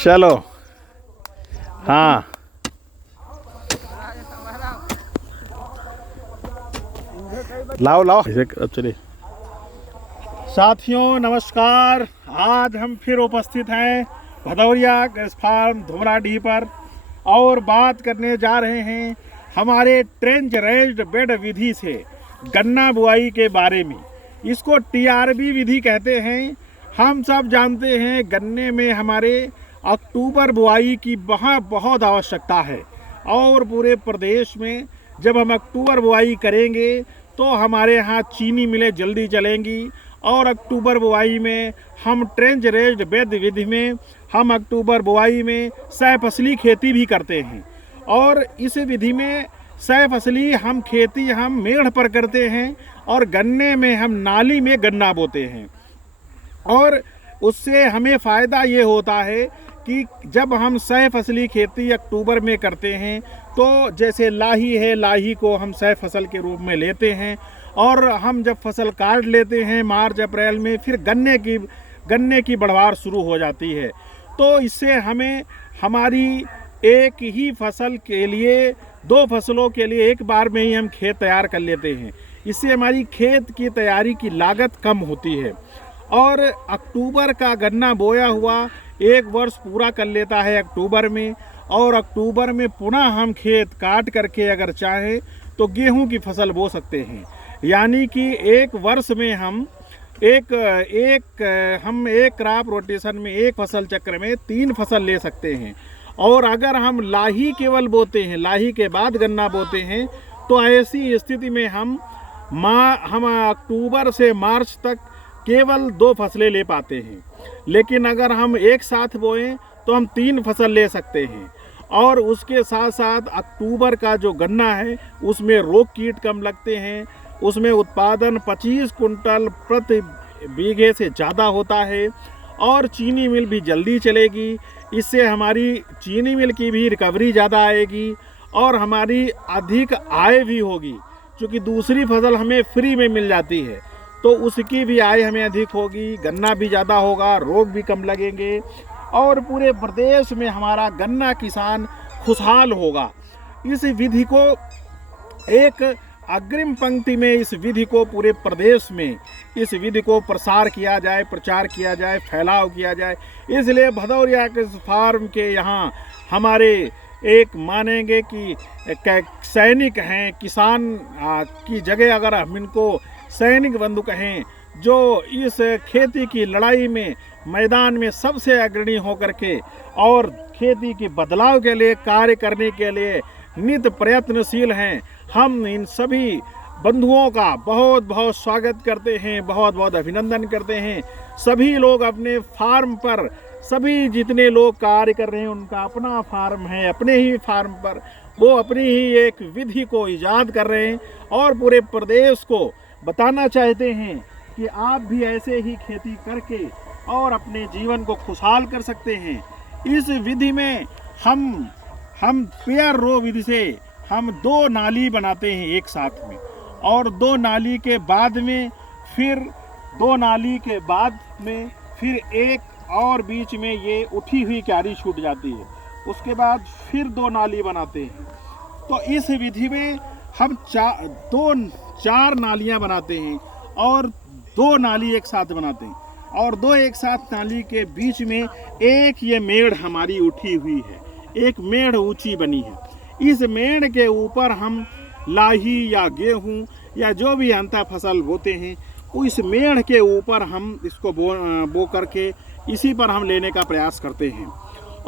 चलो हाँ लाओ लाओ चलिए। साथियों नमस्कार, आज हम फिर उपस्थित हैं भदौरिया गैस फार्म धुमराडीह पर और बात करने जा रहे हैं हमारे ट्रेंच रेज्ड बेड विधि से गन्ना बुआई के बारे में। इसको टीआरबी विधि कहते हैं। हम सब जानते हैं गन्ने में हमारे अक्टूबर बुआई की बहुत आवश्यकता है और पूरे प्रदेश में जब हम अक्टूबर बुआई करेंगे तो हमारे यहाँ चीनी मिलें जल्दी चलेंगी और अक्टूबर बुआई में हम ट्रेंच रेज्ड बेड विधि में हम अक्टूबर बुआई में सह फसली खेती भी करते हैं। और इस विधि में सह फसली हम खेती हम मेढ़ पर करते हैं और गन्ने में हम नाली में गन्ना बोते हैं। और उससे हमें फ़ायदा ये होता है कि जब हम सह फसली खेती अक्टूबर में करते हैं तो जैसे लाही है, लाही को हम सह फसल के रूप में लेते हैं और हम जब फसल काट लेते हैं मार्च अप्रैल में, फिर गन्ने की बढ़वार शुरू हो जाती है। तो इससे हमें हमारी एक ही फसल के लिए, दो फसलों के लिए एक बार में ही हम खेत तैयार कर लेते हैं। इससे हमारी खेत की तैयारी की लागत कम होती है और अक्टूबर का गन्ना बोया हुआ एक वर्ष पूरा कर लेता है अक्टूबर में। और अक्टूबर में पुनः हम खेत काट करके अगर चाहें तो गेहूं की फसल बो सकते हैं। यानी कि एक वर्ष में हम एक क्रॉप रोटेशन में, एक फसल चक्र में 3 फसल ले सकते हैं। और अगर हम लाही केवल बोते हैं, लाही के बाद गन्ना बोते हैं, तो ऐसी स्थिति में हम अक्टूबर से मार्च तक केवल 2 फसलें ले पाते हैं। लेकिन अगर हम एक साथ बोएं तो हम 3 फसल ले सकते हैं। और उसके साथ साथ अक्टूबर का जो गन्ना है उसमें रोग कीट कम लगते हैं, उसमें उत्पादन 25 कुंटल प्रति बीघे से ज़्यादा होता है और चीनी मिल भी जल्दी चलेगी। इससे हमारी चीनी मिल की भी रिकवरी ज़्यादा आएगी और हमारी अधिक आय भी होगी, क्योंकि दूसरी फसल हमें फ्री में मिल जाती है तो उसकी भी आय हमें अधिक होगी, गन्ना भी ज़्यादा होगा, रोग भी कम लगेंगे और पूरे प्रदेश में हमारा गन्ना किसान खुशहाल होगा। इस विधि को एक अग्रिम पंक्ति में, इस विधि को पूरे प्रदेश में इस विधि को प्रचार किया जाए, फैलाव किया जाए। इसलिए भदौरिया के फार्म के यहाँ हमारे एक मानेंगे कि सैनिक हैं, किसान की जगह अगर हम इनको सैनिक बंधु कहें, जो इस खेती की लड़ाई में मैदान में सबसे अग्रणी होकर के और खेती के बदलाव के लिए कार्य करने के लिए नित प्रयत्नशील हैं। हम इन सभी बंधुओं का बहुत बहुत स्वागत करते हैं, बहुत बहुत अभिनंदन करते हैं। सभी लोग अपने फार्म पर, सभी जितने लोग कार्य कर रहे हैं उनका अपना फार्म है, अपने ही फार्म पर वो अपनी ही एक विधि को ईजाद कर रहे हैं और पूरे प्रदेश को बताना चाहते हैं कि आप भी ऐसे ही खेती करके और अपने जीवन को खुशहाल कर सकते हैं। इस विधि में हम पेयर रो विधि से हम 2 नाली बनाते हैं एक साथ में और 2 नाली के बाद में फिर एक और बीच में ये उठी हुई क्यारी छूट जाती है। उसके बाद फिर 2 नाली बनाते हैं। तो इस विधि में हम 4 नालियां बनाते हैं और 2 नाली एक साथ बनाते हैं और 2 एक साथ नाली के बीच में एक ये मेड़ हमारी उठी हुई है, एक मेड़ ऊंची बनी है। इस मेड़ के ऊपर हम लाही या गेहूं या जो भी अंतर फसल बोते हैं, इस मेड़ के ऊपर हम इसको बो करके इसी पर हम लेने का प्रयास करते हैं।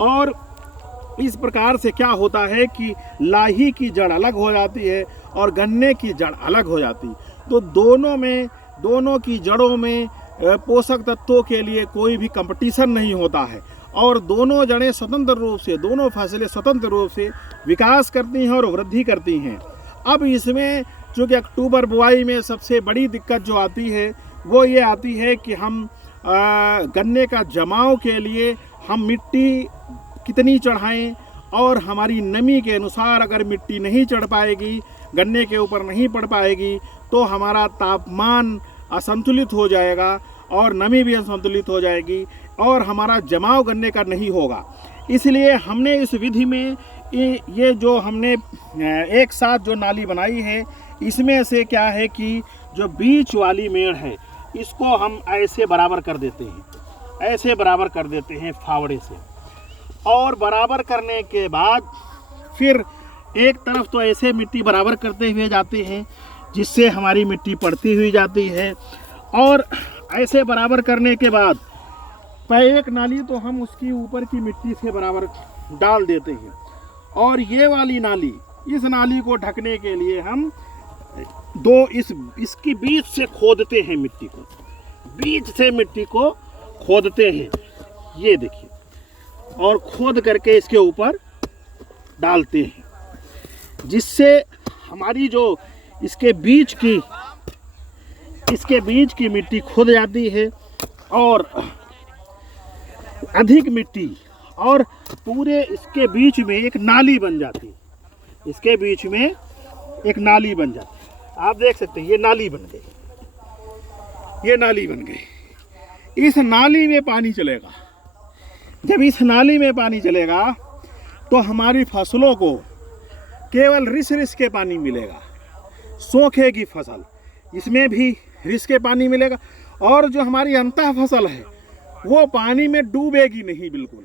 और इस प्रकार से क्या होता है कि लाही की जड़ अलग हो जाती है और गन्ने की जड़ अलग हो जाती, तो दोनों की जड़ों में पोषक तत्वों के लिए कोई भी कंपटीशन नहीं होता है और दोनों जड़ें स्वतंत्र रूप से, दोनों फसलें स्वतंत्र रूप से विकास करती हैं और वृद्धि करती हैं। अब इसमें चूँकि अक्टूबर बुआई में सबसे बड़ी दिक्कत जो आती है वो ये आती है कि हम गन्ने का जमाव के लिए हम मिट्टी कितनी चढ़ाएं और हमारी नमी के अनुसार अगर मिट्टी नहीं चढ़ पाएगी, गन्ने के ऊपर नहीं पड़ पाएगी, तो हमारा तापमान असंतुलित हो जाएगा और नमी भी असंतुलित हो जाएगी और हमारा जमाव गन्ने का नहीं होगा। इसलिए हमने इस विधि में ये जो हमने एक साथ जो नाली बनाई है, इसमें से क्या है कि जो बीच वाली मेड़ है इसको हम ऐसे बराबर कर देते हैं, ऐसे बराबर कर देते हैं फावड़े से। और बराबर करने के बाद फिर एक तरफ तो ऐसे मिट्टी बराबर करते हुए जाते हैं जिससे हमारी मिट्टी पड़ती हुई जाती है। और ऐसे बराबर करने के बाद एक नाली तो हम उसकी ऊपर की मिट्टी से बराबर डाल देते हैं। और ये वाली नाली, इस नाली को ढकने के लिए हम इसकी बीच से खोदते हैं, मिट्टी को बीच से मिट्टी को खोदते हैं, ये देखिए, और खोद करके इसके ऊपर डालते हैं, जिससे हमारी जो इसके बीच की मिट्टी खुद जाती है और अधिक मिट्टी, और पूरे इसके बीच में एक नाली बन जाती है, इसके बीच में एक नाली बन जाती है। आप देख सकते हैं ये नाली बन गई, ये नाली बन गई। इस नाली में पानी चलेगा। जब इस नाली में पानी चलेगा तो हमारी फसलों को केवल रिस के पानी मिलेगा। सूखेगी फसल, इसमें भी रिस के पानी मिलेगा। और जो हमारी अंतः फसल है वो पानी में डूबेगी नहीं बिल्कुल।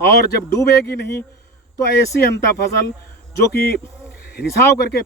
और जब डूबेगी नहीं तो ऐसी अंतः फसल जो कि रिसाव करके